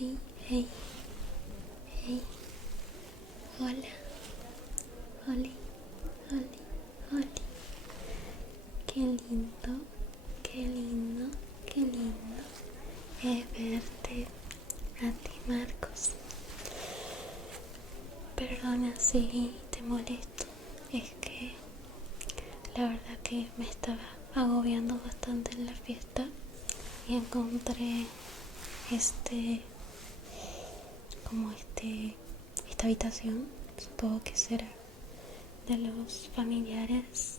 Hey, hey, hey. Hola. Oli, oli, oli. Qué lindo, qué lindo, qué lindo es verte a ti, Marcos. Perdona si te molesto, es que la verdad que me estaba agobiando bastante en la fiesta y encontré esta habitación. Supongo que será de los familiares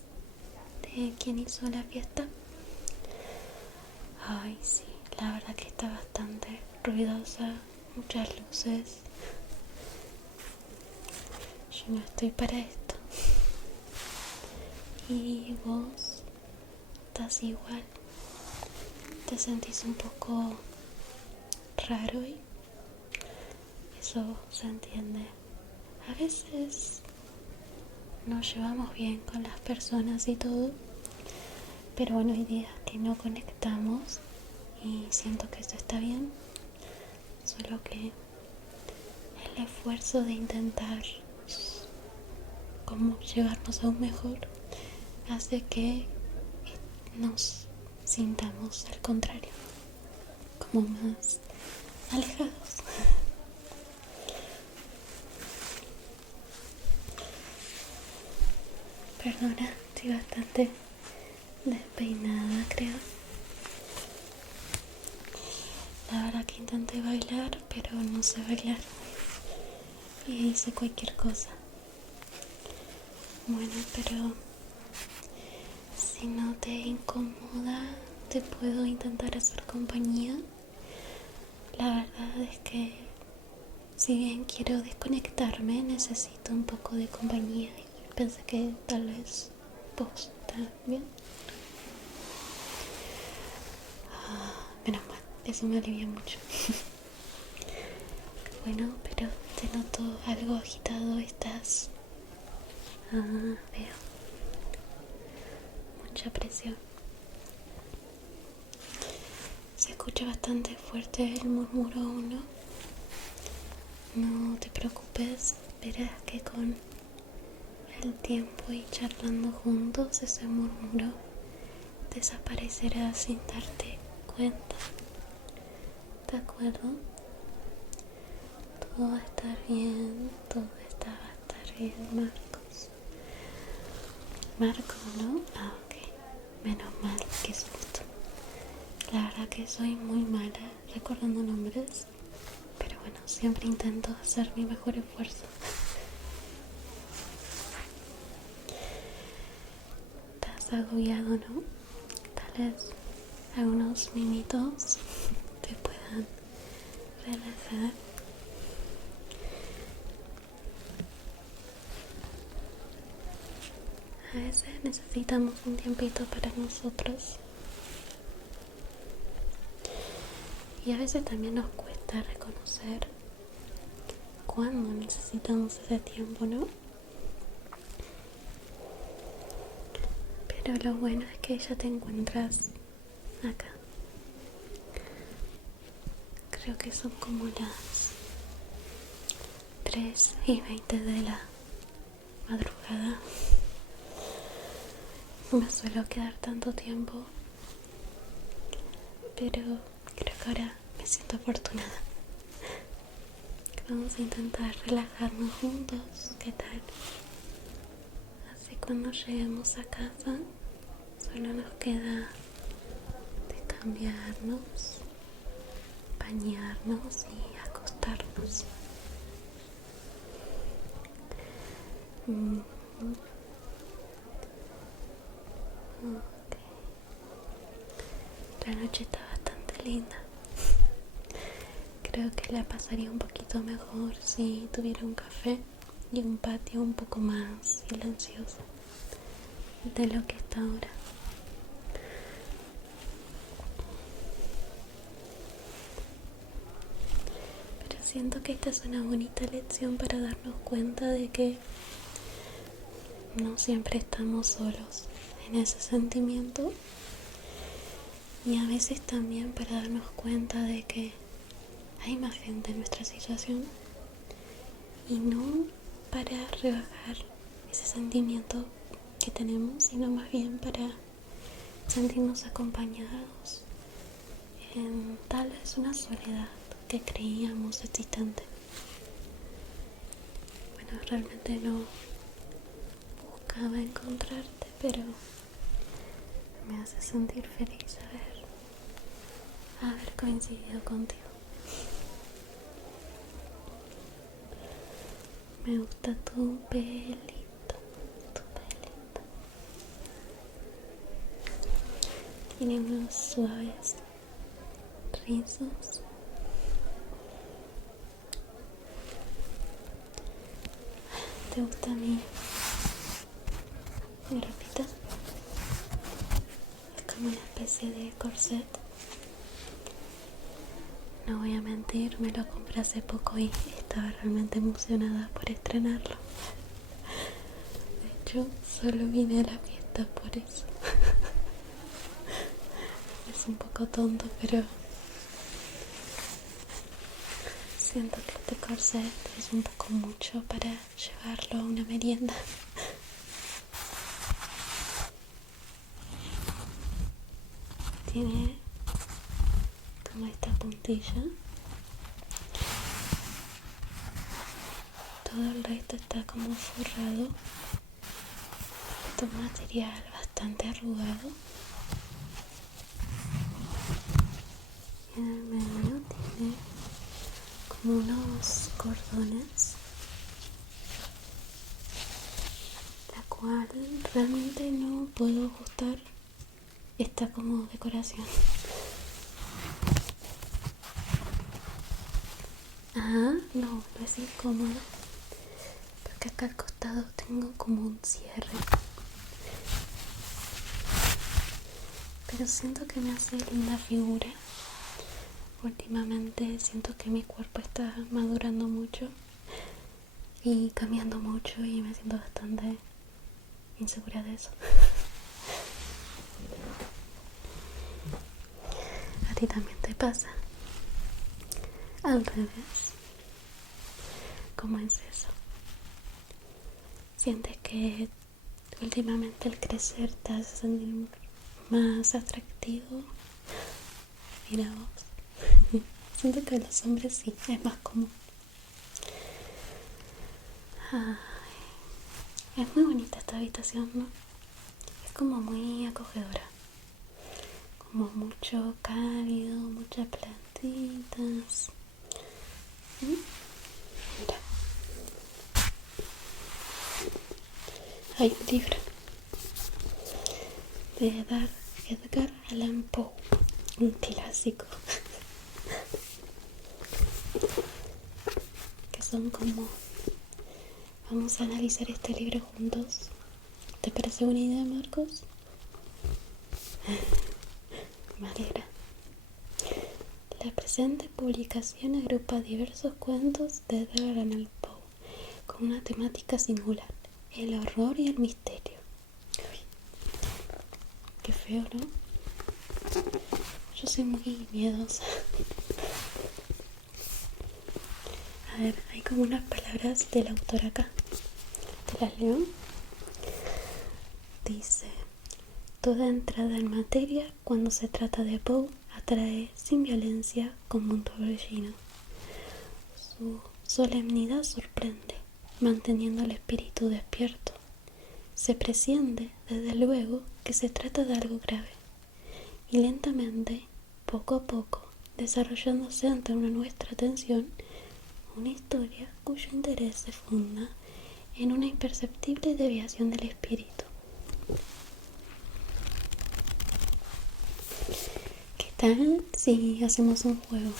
de quien hizo la fiesta. Ay, sí, la verdad que está bastante ruidosa, muchas luces. Yo no estoy para esto. Y vos estás igual. Te sentís un poco raro hoy. Eso se entiende. A veces nos llevamos bien con las personas y todo, pero bueno, hay días que no conectamos y siento que esto está bien. Solo que el esfuerzo de intentar como llevarnos aún mejor hace que nos sintamos al contrario, como más alejados. Perdona, estoy bastante despeinada, creo. La verdad que intenté bailar, pero no sé bailar y hice cualquier cosa. Bueno, pero si no te incomoda, te puedo intentar hacer compañía. La verdad es que si bien quiero desconectarme, necesito un poco de compañía y pensé que tal vez vos también. Menos mal, eso me alivia mucho. Bueno, pero te noto algo agitado, estás... veo. Mucha presión. Se escucha bastante fuerte el murmuro aún, ¿no? No te preocupes, verás que con el tiempo y charlando juntos ese murmuro desaparecerá sin darte cuenta. ¿De acuerdo? Todo va a estar bien, todo va a estar bien, Marcos. Marco, ¿no? Ah, ok. Menos mal, qué susto. La verdad que soy muy mala recordando nombres, pero bueno, siempre intento hacer mi mejor esfuerzo. Estás agobiado, ¿no? Tal vez algunos mimitos te puedan relajar. A veces necesitamos un tiempito para nosotros. Y a veces también nos cuesta reconocer cuándo necesitamos ese tiempo, ¿no? Pero lo bueno es que ya te encuentras acá. Creo que son como las 3:20 de la madrugada. No me suelo quedar tanto tiempo, pero creo que ahora me siento afortunada. Vamos a intentar relajarnos juntos. ¿Qué tal? Así cuando lleguemos a casa solo nos queda de cambiarnos, bañarnos y acostarnos. Okay. La noche está bastante linda. Creo que la pasaría un poquito mejor si tuviera un café y un patio un poco más silencioso de lo que está ahora. Pero siento que esta es una bonita lección para darnos cuenta de que no siempre estamos solos en ese sentimiento, y a veces también para darnos cuenta de que hay más gente en nuestra situación y no para rebajar ese sentimiento que tenemos, sino más bien para sentirnos acompañados en tal vez una soledad que creíamos existente. Bueno, realmente no buscaba encontrarte, pero me hace sentir feliz haber coincidido contigo. Me gusta tu pelito, tu pelito. Tiene unos suaves rizos. ¿Te gusta mi ropita? Es como una especie de corset. No voy a mentir, me lo compré hace poco y estaba realmente emocionada por estrenarlo. De hecho, solo vine a la fiesta por eso. Es un poco tonto, pero siento que este corset es un poco mucho para llevarlo a una merienda. Tiene como esta puntilla. Todo el resto está como forrado. Esto es un material bastante arrugado. Y en el medio tiene como unos cordones, la cual realmente no puedo ajustar. Está como decoración. Ajá, no es incómodo porque acá al costado tengo como un cierre, pero siento que me hace linda figura. Últimamente siento que mi cuerpo está madurando mucho y cambiando mucho y me siento bastante insegura de eso. ¿A ti también te pasa? Al revés. ¿Cómo es eso? ¿Sientes que últimamente el crecer te hace sentir más atractivo? Mira vos. Siento que los hombres sí, es más común. Ay, es muy bonita esta habitación, ¿no? Es como muy acogedora. Como mucho cálido, muchas plantitas. Mira. Hay un libro de Edgar Allan Poe, un clásico. Que son como... Vamos a analizar este libro juntos. ¿Te parece buena idea, Marcos? Me alegra. La presente publicación agrupa diversos cuentos de Edgar Allan Poe con una temática singular, el horror y el misterio. Uy, qué feo, ¿no? Yo soy muy miedosa. A ver, hay como unas palabras del autor acá. ¿Te las leo? Dice: toda entrada en materia cuando se trata de Poe atrae sin violencia como un torbellino. Su solemnidad sorprende, manteniendo el espíritu despierto. Se presiente, desde luego, que se trata de algo grave, y lentamente, poco a poco, desarrollándose ante nuestra atención, una historia cuyo interés se funda en una imperceptible desviación del espíritu. ¿Qué tal si hacemos un juego?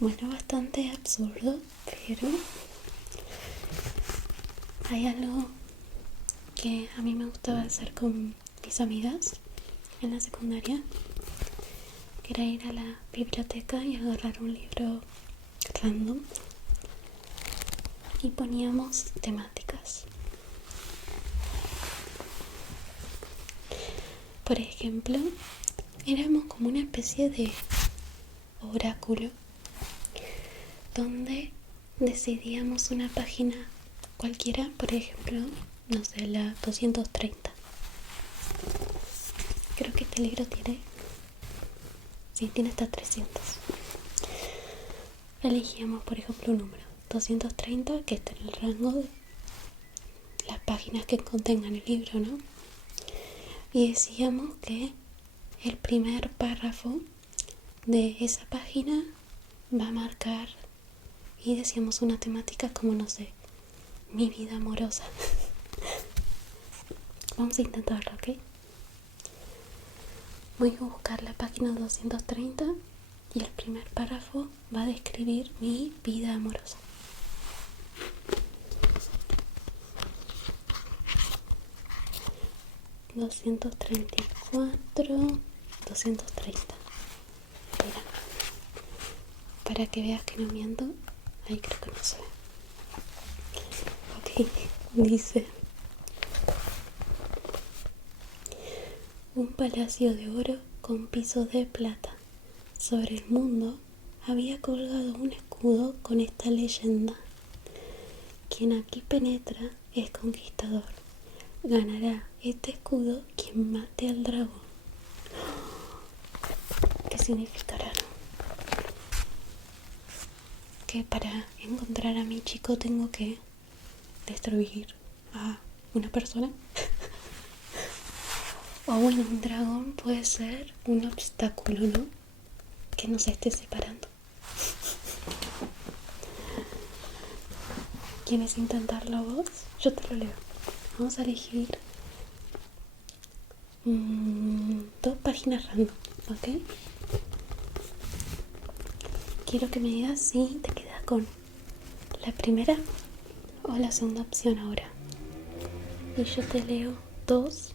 Bueno, bastante absurdo, pero hay algo que a mí me gustaba hacer con mis amigas en la secundaria, que era ir a la biblioteca y agarrar un libro random y poníamos temáticas. Por ejemplo, éramos como una especie de oráculo, donde decidíamos una página cualquiera, por ejemplo, no sé, la 230. Creo que este libro tiene, sí, tiene hasta 300. Elegíamos, por ejemplo, un número 230, que está en el rango de las páginas que contengan el libro, ¿no? Y decíamos que el primer párrafo de esa página va a marcar, y decíamos una temática como, no sé, mi vida amorosa. Vamos a intentarlo, ¿ok? Voy a buscar la página 230 y el primer párrafo va a describir mi vida amorosa. ...234... 230... Mira, para que veas que no miento. Ahí creo que no se ve. Ok, dice: un palacio de oro con pisos de plata. Sobre el mundo había colgado un escudo con esta leyenda: quien aquí penetra es conquistador. Ganará este escudo quien mate al dragón. ¿Qué significará? Que para encontrar a mi chico tengo que destruir a una persona. O bueno, un dragón puede ser un obstáculo, ¿no? Que nos esté separando. ¿Quieres intentarlo vos? Yo te lo leo. Vamos a elegir 2 páginas random, ¿ok? Quiero que me digas si te quedas con la primera o la segunda opción ahora. Y yo te leo 2,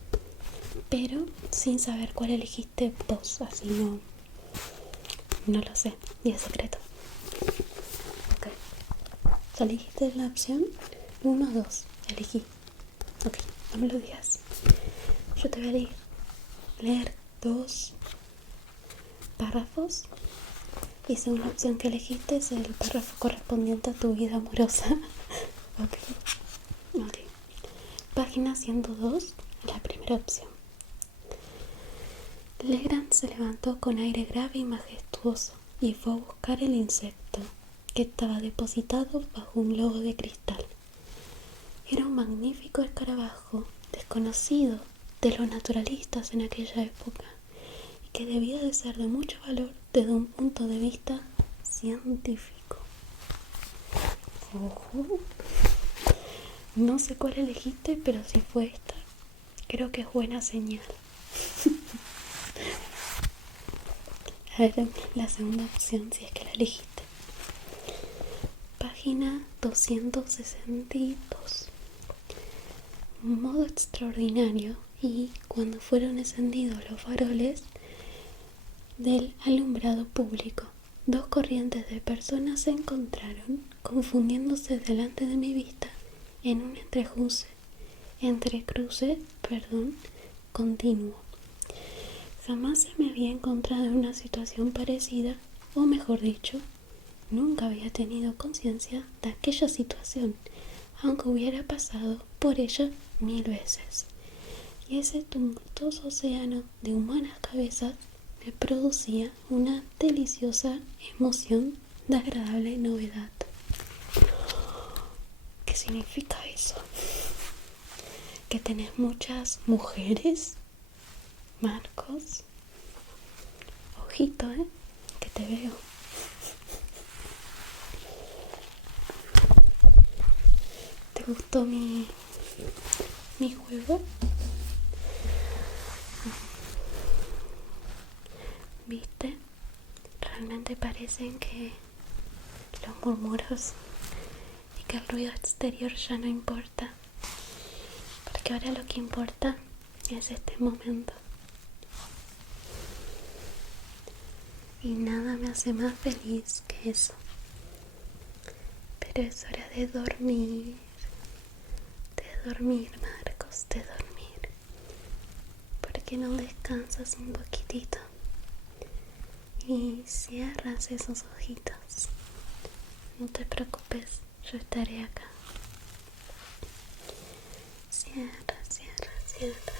pero sin saber cuál elegiste vos, así no lo sé, y es secreto. Ok. ¿Ya elegiste la opción 1 o 2? Elegí. Ok, no me lo digas. Yo te voy a leer 2 párrafos, y según la opción que elegiste es el párrafo correspondiente a tu vida amorosa. Ok. Página 102, la primera opción. Legrand se levantó con aire grave y majestuoso y fue a buscar el insecto, que estaba depositado bajo un globo de cristal. Era un magnífico escarabajo, desconocido de los naturalistas en aquella época, y que debía de ser de mucho valor desde un punto de vista científico. Ojo. No sé cuál elegiste, pero si fue esta, creo que es buena señal. A ver, la segunda opción, si es que la elegiste. Página 262. Modo extraordinario, y cuando fueron encendidos los faroles del alumbrado público, 2 corrientes de personas se encontraron, confundiéndose delante de mi vista en un entrecruce continuo. Jamás se me había encontrado en una situación parecida, o mejor dicho, nunca había tenido conciencia de aquella situación, aunque hubiera pasado por ella 1000 veces. Y ese tumultuoso océano de humanas cabezas me producía una deliciosa emoción de agradable novedad. ¿Qué significa eso? ¿Que tenés muchas mujeres? Marcos, ojito, que te veo. ¿Te gustó mi juego? ¿Viste? Realmente parecen que los murmuros y que el ruido exterior ya no importa, porque ahora lo que importa es este momento. Y nada me hace más feliz que eso. Pero es hora de dormir, Marcos, de dormir. ¿Por qué no descansas un poquitito? y cierras esos ojitos. No te preocupes, yo estaré acá. Cierra, cierra, cierra.